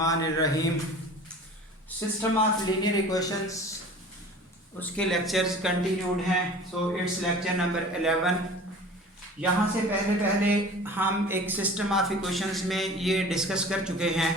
बिस्मिल्लाहिर्रहमानिर्रहीम। System of linear equations उसके lectures continued हैं। So it's lecture number 11। यहाँ से पहले हम एक सिस्टम ऑफ इक्वेशंस में ये डिस्कस कर चुके हैं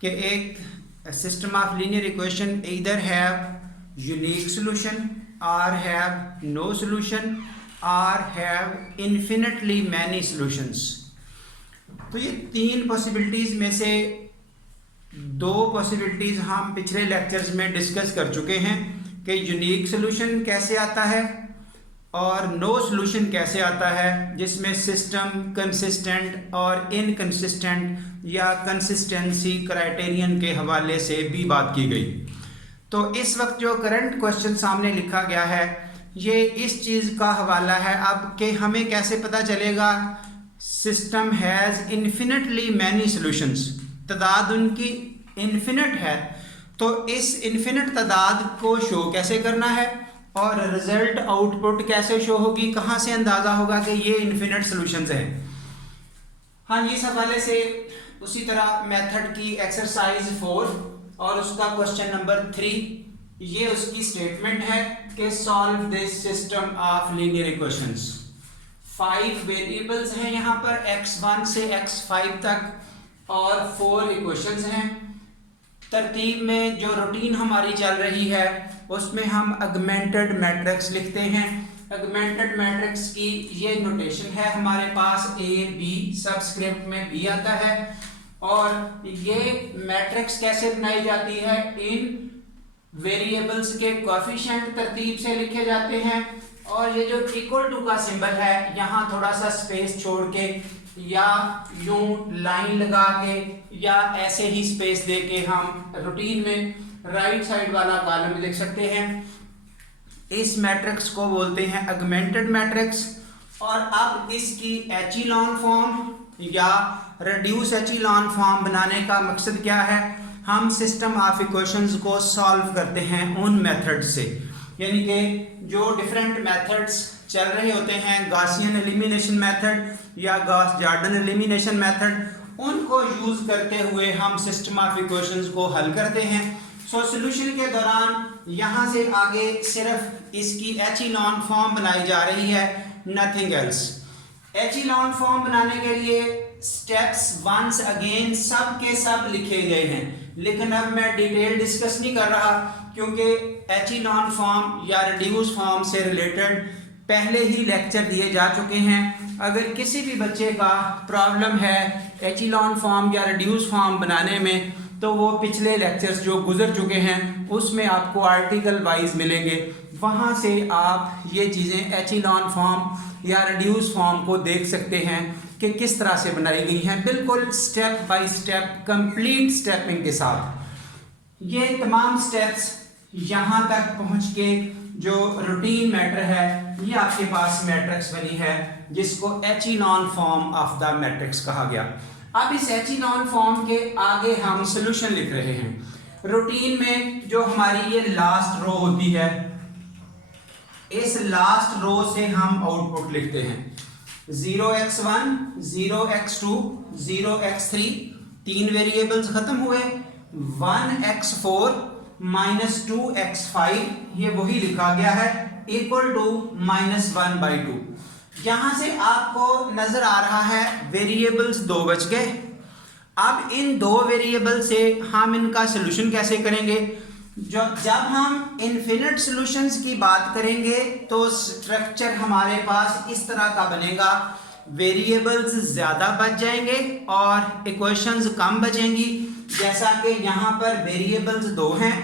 कि एक system of linear equation either have unique solution और हैव नो सॉल्यूशन और हैव इन्फिनिटली मैनी सॉल्यूशंस। तो ये तीन पॉसिबिलिटीज़ में से दो पॉसिबिलिटीज़ हम पिछले लेक्चर्स में डिस्कस कर चुके हैं कि यूनिक सॉल्यूशन कैसे आता है और नो सॉल्यूशन कैसे आता है, जिसमें सिस्टम कंसिस्टेंट और इनकंसिस्टेंट या कंसिस्टेंसी क्राइटेरियन के हवाले से भी बात की गई। तो इस वक्त जो करंट क्वेश्चन सामने लिखा गया है ये इस चीज़ का हवाला है अब कि हमें कैसे पता चलेगा system has infinitely many solutions, तादाद उनकी इन्फिनिट है। तो इस इन्फिनिट तादाद को शो कैसे करना है और रिजल्ट आउटपुट कैसे शो होगी, कहाँ से अंदाज़ा होगा कि ये इन्फिनिट सॉल्यूशंस हैं। हाँ, इस हवाले से उसी तरह मेथड की एक्सरसाइज 4 और उसका क्वेश्चन नंबर 3, ये उसकी स्टेटमेंट है कि solve this system of linear equations. 5 variables हैं यहाँ पर x1 से x5 तक और 4 इक्वेशंस हैं। तरतीब में जो रूटीन हमारी चल रही है उसमें हम अगमेंटेड मैट्रिक्स लिखते हैं। अगमेंटेड मैट्रिक्स की ये नोटेशन है हमारे पास, a b सबस्क्रिप्ट में b आता है। और ये मैट्रिक्स कैसे बनाई जाती है, इन वेरिएबल्स के कोएफिशिएंट तरतीब से लिखे जाते हैं। और ये जो इक्वल टू का सिंबल है यहाँ थोड़ा सा स्पेस छोड़ के या यूं लाइन लगा के या ऐसे ही स्पेस दे के हम रूटीन में राइट साइड वाला कॉलम लिख सकते हैं। इस मैट्रिक्स को बोलते हैं अगमेंटेड मैट्रिक्स। और अब इसकी एचेलॉन फॉर्म या रिड्यूस एचेलॉन फॉर्म बनाने का मकसद क्या है, हम सिस्टम ऑफ इक्वेशंस को सॉल्व करते हैं उन मेथड से, यानी कि जो डिफरेंट मेथड्स चल रहे होते हैं, गॉसियन एलिमिनेशन मेथड या गॉस जॉर्डन एलिमिनेशन मेथड, उनको यूज़ करते हुए हम सिस्टम ऑफ इक्वेशंस को हल करते हैं। सो सॉल्यूशन के दौरान यहाँ से आगे सिर्फ इसकी एचेलॉन फॉर्म बनाई जा रही है, नथिंग एल्स। एचेलॉन फॉर्म बनाने के लिए स्टेप्स वंस अगेन सब के सब लिखे गए हैं, लेकिन अब मैं डिटेल डिस्कस नहीं कर रहा क्योंकि एचेलॉन फॉर्म या रिड्यूस फॉर्म से रिलेटेड पहले ही लेक्चर दिए जा चुके हैं। अगर किसी भी बच्चे का प्रॉब्लम है एचेलॉन फॉर्म या रिड्यूस फॉर्म बनाने में तो वो पिछले लेक्चर्स जो गुजर चुके हैं उसमें आपको आर्टिकल वाइज मिलेंगे, वहाँ से आप ये चीज़ें एचेलॉन फॉर्म या रिड्यूस फॉर्म को देख सकते हैं कि किस तरह से बनाई गई हैं, बिल्कुल step by step complete stepping के साथ। ये तमाम स्टेप्स यहाँ तक पहुँच के जो रूटीन मैटर है ये आपके पास मैट्रिक्स बनी है जिसको echelon form of the matrix कहा गया। अब इस एचेलॉन फॉर्म के आगे हम सॉल्यूशन लिख रहे हैं। रूटीन में जो हमारी ये लास्ट रो होती है, इस लास्ट रो से हम आउटपुट लिखते हैं 0x1 0x2 0x3, 3 वेरिएबल्स खत्म हुए, 1x4 -2x5, ये वही लिखा गया है इक्वल टू -1/2। यहां से आपको नजर आ रहा है वेरिएबल्स 2 बच गए। अब इन 2 वेरिएबल से हम इनका सॉल्यूशन कैसे करेंगे, जब हम इन्फिनिट सॉल्यूशंस की बात करेंगे तो स्ट्रक्चर हमारे पास इस तरह का बनेगा, वेरिएबल्स ज़्यादा बच जाएंगे और इक्वेशंस कम बचेंगी। जैसा कि यहाँ पर वेरिएबल्स 2 हैं,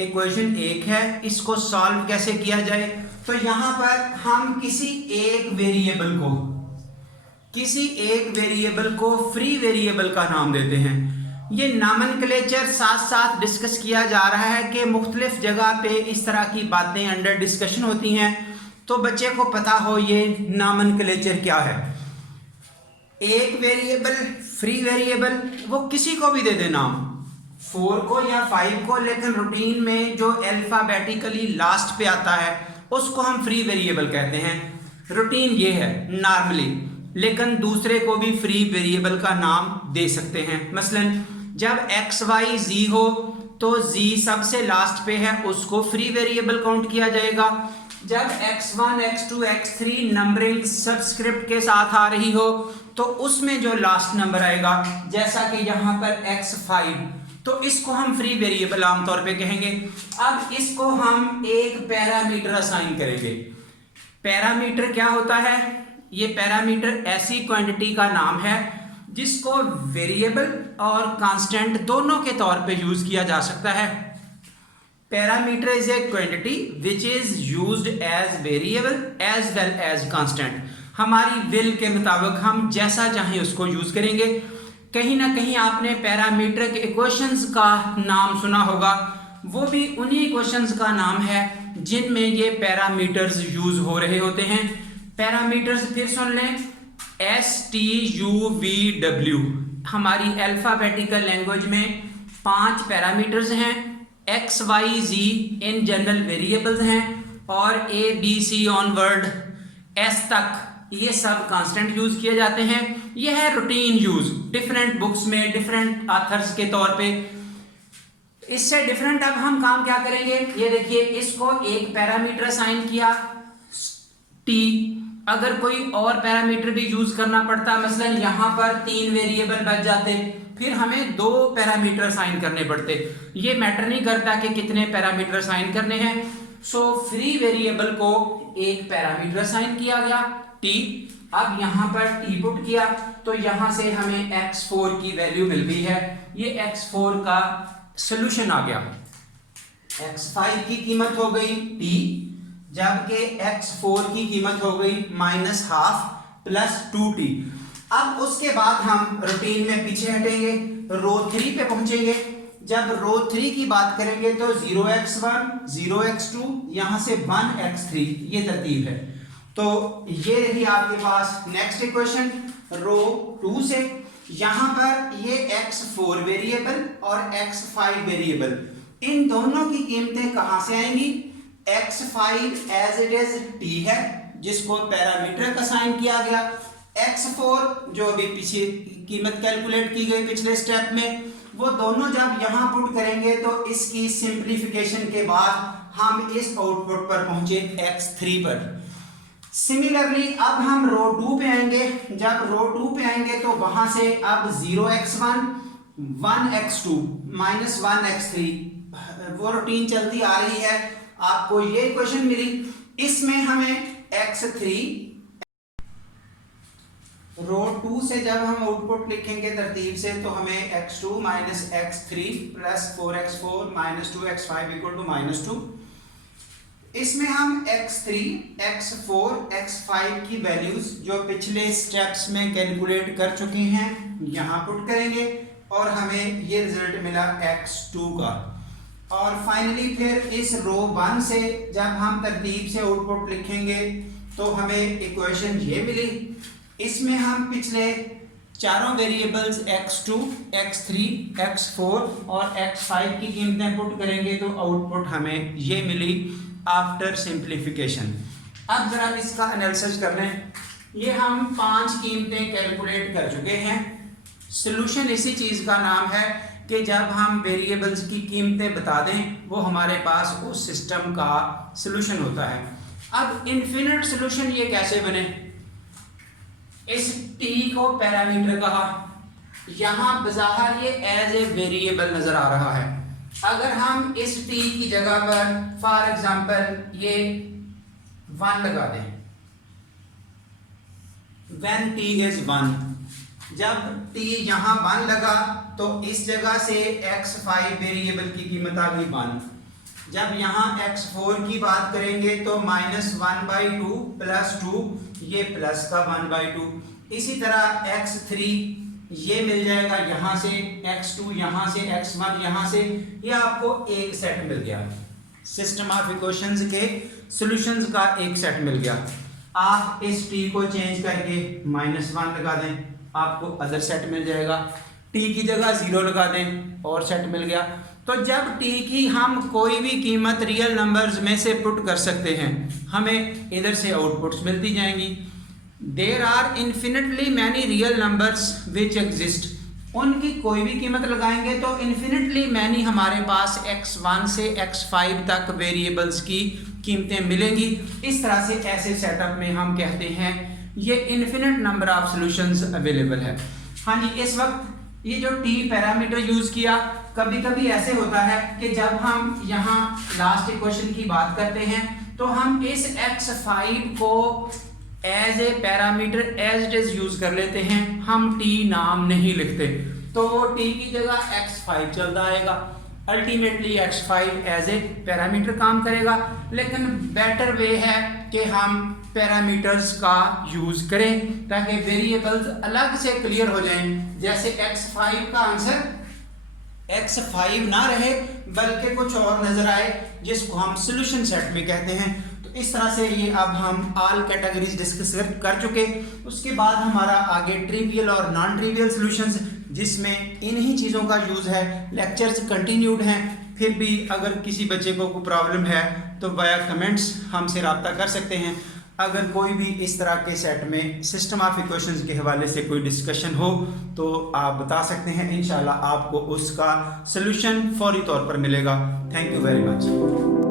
इक्वेशन 1 है, इसको सॉल्व कैसे किया जाए, तो यहाँ पर हम किसी एक वेरिएबल को फ्री वेरिएबल का नाम देते हैं। ये नॉमेनक्लेचर साथ साथ डिस्कस किया जा रहा है कि मुख्तलिफ जगह पे इस तरह की बातें अंडर डिस्कशन होती हैं, तो बच्चे को पता हो ये नॉमेनक्लेचर क्या है। एक वेरिएबल फ्री वेरिएबल वो किसी को भी दे दे नाम, 4 को या 5 को, लेकिन रूटीन में जो अल्फाबेटिकली लास्ट पे आता है उसको हम फ्री वेरिएबल कहते हैं। रूटीन ये है नॉर्मली, लेकिन दूसरे को भी फ्री वेरिएबल का नाम दे सकते हैं। मसलन जब एक्स वाई जी हो तो जी सबसे लास्ट पे है, उसको फ्री वेरिएबल काउंट किया जाएगा। जब x1 x2 x3 numbering subscript के साथ आ रही हो तो उसमें जो लास्ट नंबर आएगा, जैसा कि यहाँ पर x5, तो इसको हम फ्री वेरिएबल आमतौर पे कहेंगे। अब इसको हम एक पैरामीटर असाइन करेंगे। पैरामीटर क्या होता है? ये पैरामीटर ऐसी क्वांटिटी का नाम है जिसको वेरिएबल और कांस्टेंट दोनों के तौर पे यूज किया जा सकता है। Parameter is a quantity which is used as variable as well as constant. हमारी विल के मुताबिक हम जैसा चाहें उसको यूज करेंगे। कहीं ना कहीं आपने पैरामीटर के इक्वेशंस का नाम सुना होगा, वो भी उन्हीं इक्वेशंस का नाम है जिनमें ये पैरामीटर्स यूज हो रहे होते हैं। पैरामीटर्स फिर सुन लें, STUVW हमारी अल्फाबेटिकल लैंग्वेज में 5 पैरामीटर्स हैं। X Y Z in general variables हैं और ABC ऑनवर्ड S तक ये सब कांस्टेंट यूज किए जाते हैं। ये है रूटीन यूज डिफरेंट बुक्स में डिफरेंट ऑथर्स के तौर पे। इससे डिफरेंट अब हम काम क्या करेंगे, ये देखिए, इसको एक पैरामीटर असाइन किया T। अगर कोई और पैरामीटर भी यूज करना पड़ता, मसलन यहां पर 3 वेरिएबल बच जाते, फिर हमें 2 पैरामीटर असाइन करने पड़ते। ये मैटर नहीं करता कि कितने पैरामीटर असाइन करने हैं। सो फ्री वेरिएबल को एक पैरामीटर असाइन किया गया T। अब यहां पर T पुट किया तो यहां से हमें x4 की वैल्यू मिल गई है। ये x4 का सोल्यूशन आ गया। x5 की कीमत हो गई T, जबकि x4 की कीमत हो गई -½ प्लस 2T। अब उसके बाद हम रूटीन में पीछे हटेंगे, रो 3 पे पहुंचेंगे। जब रो 3 की बात करेंगे तो 0x1 0x2 यहां से 1x3, ये तरतीब है। तो ये रही आपके पास नेक्स्ट इक्वेशन रो 2 से। यहां पर ये x4 वेरिएबल और x5 वेरिएबल, इन दोनों की कीमतें कहां से आएंगी? x5 as it is T है जिसको पैरामीटर का असाइन किया गया। x4 जो अभी पीछे कीमत कैलकुलेट की गई पिछले स्टेप में, वो दोनों जब यहां पुट करेंगे तो इसकी सिंप्लीफिकेशन के बाद हम इस आउटपुट पर पहुंचे x3 पर। सिमिलरली अब हम रो 2 पे आएंगे। जब रो 2 पे आएंगे तो वहां से अब 0x1 1x2 -1x3 वो रूटीन चलती आ रही है। आपको ये इक्वेशन मिली, इसमें हमें x3 रो 2 से जब हम आउटपुट लिखेंगे तरतीब से तो हमें x2 -x3 plus 4x4 -2x5 = -2। इसमें हम x3 x4 x5 की वैल्यूज जो पिछले स्टेप्स में कैलकुलेट कर चुके हैं यहां पुट करेंगे और हमें ये रिजल्ट मिला x2 का। और फाइनली फिर इस रो 1 से जब हम तरतीब से आउटपुट लिखेंगे तो हमें इक्वेशन ये मिली। इसमें हम पिछले चारों वेरिएबल्स x2 x3 x4 और x5 की कीमतें पुट करेंगे तो आउटपुट हमें ये मिली आफ्टर सिंप्लीफिकेशन। अब जरा इसका एनालिसिस कर लें। ये हम 5 कीमतें कैलकुलेट कर चुके हैं। सॉल्यूशन इसी चीज़ का नाम है कि जब हम वेरिएबल्स की कीमतें बता दें वो हमारे पास उस सिस्टम का सॉल्यूशन होता है। अब इन्फिनिट सॉल्यूशन ये कैसे बने? इस t को पैरामीटर कहा, यहाँ बज़ाहिर ये एज ए वेरिएबल नजर आ रहा है। अगर हम इस t की जगह पर फॉर एग्जांपल ये 1 लगा दें, when t is 1, जब t यहाँ 1 लगा तो इस जगह से x5 वेरिएबल की कीमत आ गई 1। जब यहाँ x4 की बात करेंगे तो -1/2 प्लस 2, ये प्लस का 1/2। इसी तरह x3 ये मिल जाएगा यहाँ से, x2 यहाँ से, x1 यहाँ से, ये आपको एक सेट मिल गया। सिस्टम ऑफ इक्वेशंस के सॉल्यूशंस का एक सेट मिल गया। आप इस t को चेंज करके -1 लगा दें, आपको अदर सेट मिल जाएगा। t की जगह 0 लगा दें और सेट मिल गया। तो जब t की हम कोई भी कीमत रियल नंबर्स में से पुट कर सकते हैं, हमें इधर से आउटपुट्स मिलती जाएंगी। There are infinitely many real numbers which exist. उनकी कोई भी कीमत लगाएंगे तो इन्फिनिटली मैनी हमारे पास x1 से x5 तक वेरिएबल्स की कीमतें मिलेंगी। इस तरह से ऐसे सेटअप में हम कहते हैं ये infinite number of solutions available है। हाँ जी, इस वक्त ये जो t पैरामीटर यूज किया, कभी कभी ऐसे होता है कि जब हम यहाँ लास्ट इक्वेशन की बात करते हैं तो हम इस x5 को as a parameter as it is use कर लेते हैं, हम t नाम नहीं लिखते, तो वो t की जगह x5 चलता आएगा। Ultimately x5 as a parameter काम करेगा, लेकिन बेटर वे है कि हम पैरामीटर्स का यूज करें ताकि वेरिएबल्स अलग से क्लियर हो जाएं। जैसे x5 का आंसर x5 ना रहे बल्कि कुछ और नजर आए, जिसको हम सॉल्यूशन सेट में कहते हैं। तो इस तरह से ये अब हम ऑल कैटेगरीज डिस्कस कर चुके। उसके बाद हमारा आगे ट्रिवियल और नॉन ट्रिवियल सॉल्यूशंस, जिसमें इन्हीं चीज़ों का यूज़ है। लेक्चर्स कंटिन्यूड हैं, फिर भी अगर किसी बच्चे को कोई प्रॉब्लम है तो वाया कमेंट्स हमसे रब्ता कर सकते हैं। अगर कोई भी इस तरह के सेट में सिस्टम ऑफ इक्वेशंस के हवाले से कोई डिस्कशन हो तो आप बता सकते हैं, इंशाल्लाह आपको उसका सलूशन फौरी तौर पर मिलेगा। Thank you very much.